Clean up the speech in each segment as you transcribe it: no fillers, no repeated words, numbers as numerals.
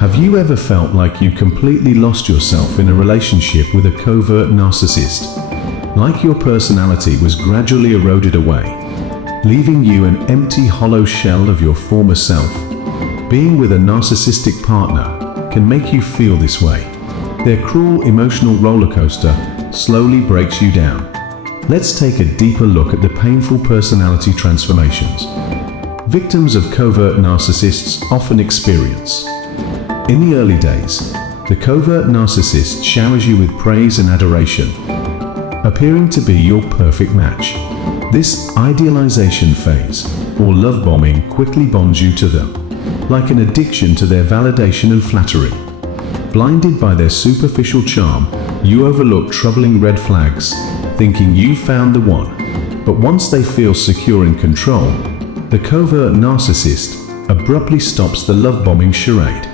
Have you ever felt like you completely lost yourself in a relationship with a covert narcissist? Like your personality was gradually eroded away, leaving you an empty, hollow shell of your former self? Being with a narcissistic partner can make you feel this way. Their cruel emotional roller coaster slowly breaks you down. Let's take a deeper look at the painful personality transformations victims of covert narcissists often experience. In the early days, the covert narcissist showers you with praise and adoration, appearing to be your perfect match. This idealization phase, or love bombing, quickly bonds you to them, like an addiction to their validation and flattery. Blinded by their superficial charm, you overlook troubling red flags, thinking you've found the one. But once they feel secure in control, the covert narcissist abruptly stops the love bombing charade.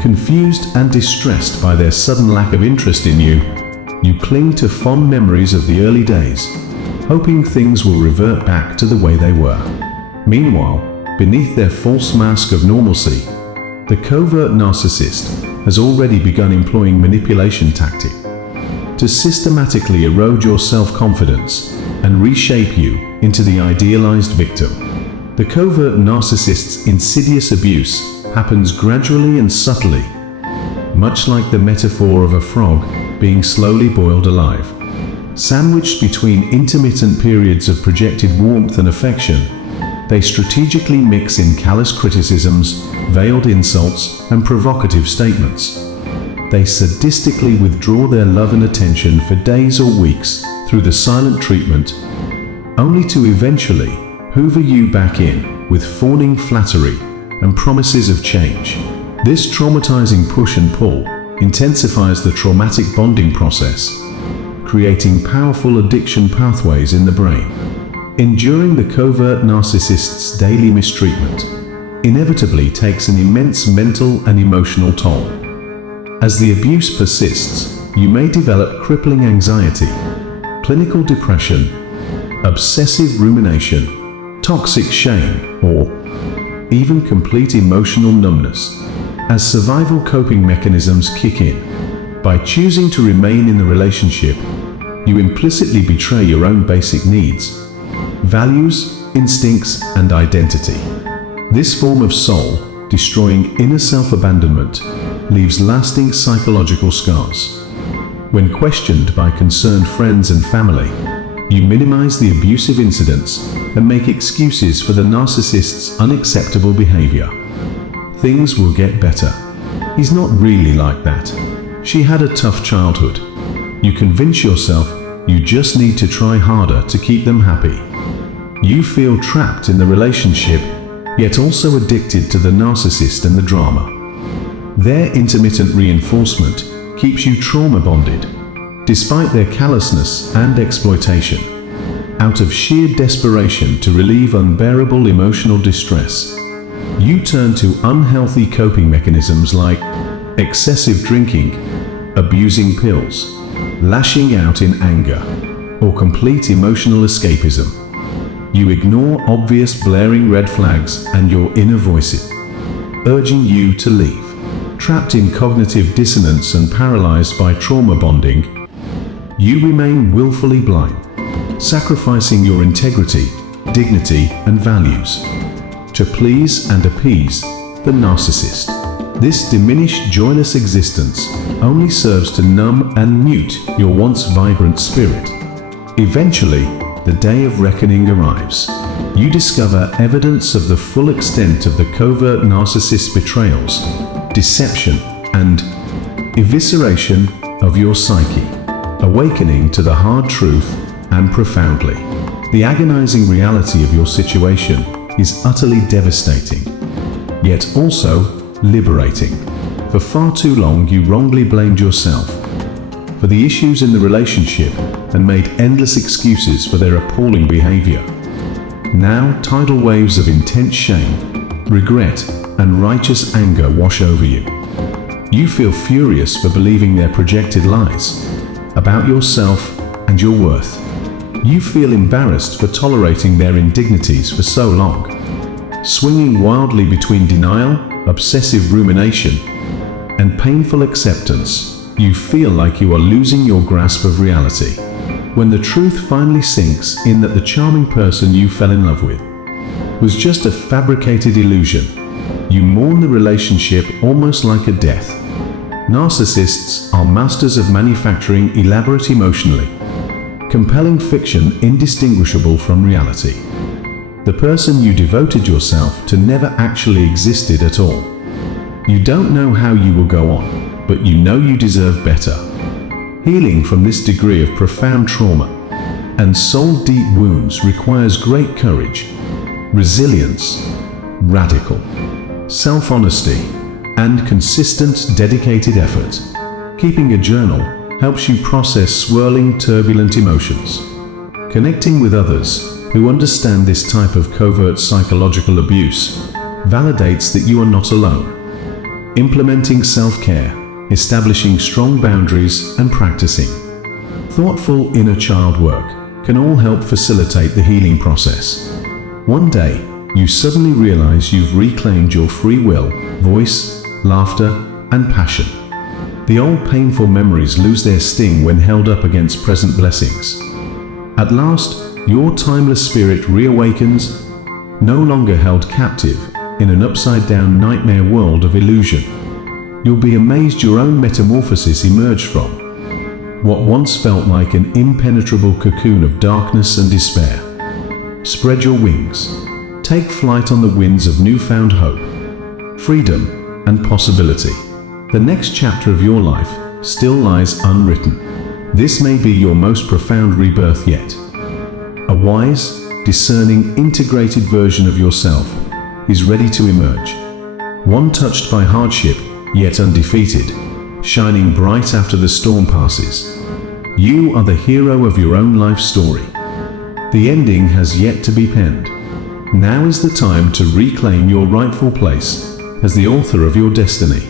Confused and distressed by their sudden lack of interest in you, you cling to fond memories of the early days, hoping things will revert back to the way they were. Meanwhile, beneath their false mask of normalcy, the covert narcissist has already begun employing manipulation tactics to systematically erode your self-confidence and reshape you into the idealized victim. The covert narcissist's insidious abuse happens gradually and subtly, much like the metaphor of a frog being slowly boiled alive. Sandwiched between intermittent periods of projected warmth and affection, they strategically mix in callous criticisms, veiled insults, and provocative statements. They sadistically withdraw their love and attention for days or weeks through the silent treatment, only to eventually hoover you back in with fawning flattery and promises of change. This traumatizing push and pull intensifies the traumatic bonding process, creating powerful addiction pathways in the brain. Enduring the covert narcissist's daily mistreatment inevitably takes an immense mental and emotional toll. As the abuse persists, you may develop crippling anxiety, clinical depression, obsessive rumination, toxic shame, or even complete emotional numbness, as survival coping mechanisms kick in. By choosing to remain in the relationship, you implicitly betray your own basic needs, values, instincts, and identity. This form of soul-destroying inner self-abandonment leaves lasting psychological scars. When questioned by concerned friends and family, you minimize the abusive incidents and make excuses for the narcissist's unacceptable behavior. Things will get better. He's not really like that. She had a tough childhood. You convince yourself you just need to try harder to keep them happy. You feel trapped in the relationship, yet also addicted to the narcissist and the drama. Their intermittent reinforcement keeps you trauma bonded, despite their callousness and exploitation. Out of sheer desperation to relieve unbearable emotional distress, you turn to unhealthy coping mechanisms like excessive drinking, abusing pills, lashing out in anger, or complete emotional escapism. You ignore obvious blaring red flags and your inner voices, urging you to leave. Trapped in cognitive dissonance and paralyzed by trauma bonding, you remain willfully blind, sacrificing your integrity, dignity, and values to please and appease the narcissist. This diminished, joyless existence only serves to numb and mute your once vibrant spirit. Eventually, the day of reckoning arrives. You discover evidence of the full extent of the covert narcissist's betrayals, deception, and evisceration of your psyche. Awakening to the hard truth, and profoundly, the agonizing reality of your situation is utterly devastating, yet also liberating. For far too long you wrongly blamed yourself for the issues in the relationship and made endless excuses for their appalling behavior. Now tidal waves of intense shame, regret, and righteous anger wash over you. You feel furious for believing their projected lies about yourself and your worth. You feel embarrassed for tolerating their indignities for so long, swinging wildly between denial, obsessive rumination, and painful acceptance, you feel like you are losing your grasp of reality. When the truth finally sinks in that the charming person you fell in love with was just a fabricated illusion, you mourn the relationship almost like a death. Narcissists are masters of manufacturing elaborate emotionally compelling fiction indistinguishable from reality. The person you devoted yourself to never actually existed at all. You don't know how you will go on, but you know you deserve better. Healing from this degree of profound trauma and soul-deep wounds requires great courage, resilience, radical self-honesty, and consistent, dedicated effort. Keeping a journal helps you process swirling, turbulent emotions. Connecting with others who understand this type of covert psychological abuse validates that you are not alone. Implementing self-care, establishing strong boundaries, and practicing thoughtful inner child work can all help facilitate the healing process. One day, you suddenly realize you've reclaimed your free will, voice, laughter, and passion. The old painful memories lose their sting when held up against present blessings. At last, your timeless spirit reawakens, no longer held captive in an upside-down nightmare world of illusion. You'll be amazed your own metamorphosis emerged from what once felt like an impenetrable cocoon of darkness and despair. Spread your wings. Take flight on the winds of newfound hope, freedom, and possibility. The next chapter of your life still lies unwritten. This may be your most profound rebirth yet. A wise, discerning, integrated version of yourself is ready to emerge. One touched by hardship, yet undefeated, shining bright after the storm passes. You are the hero of your own life story. The ending has yet to be penned. Now is the time to reclaim your rightful place as the author of your destiny.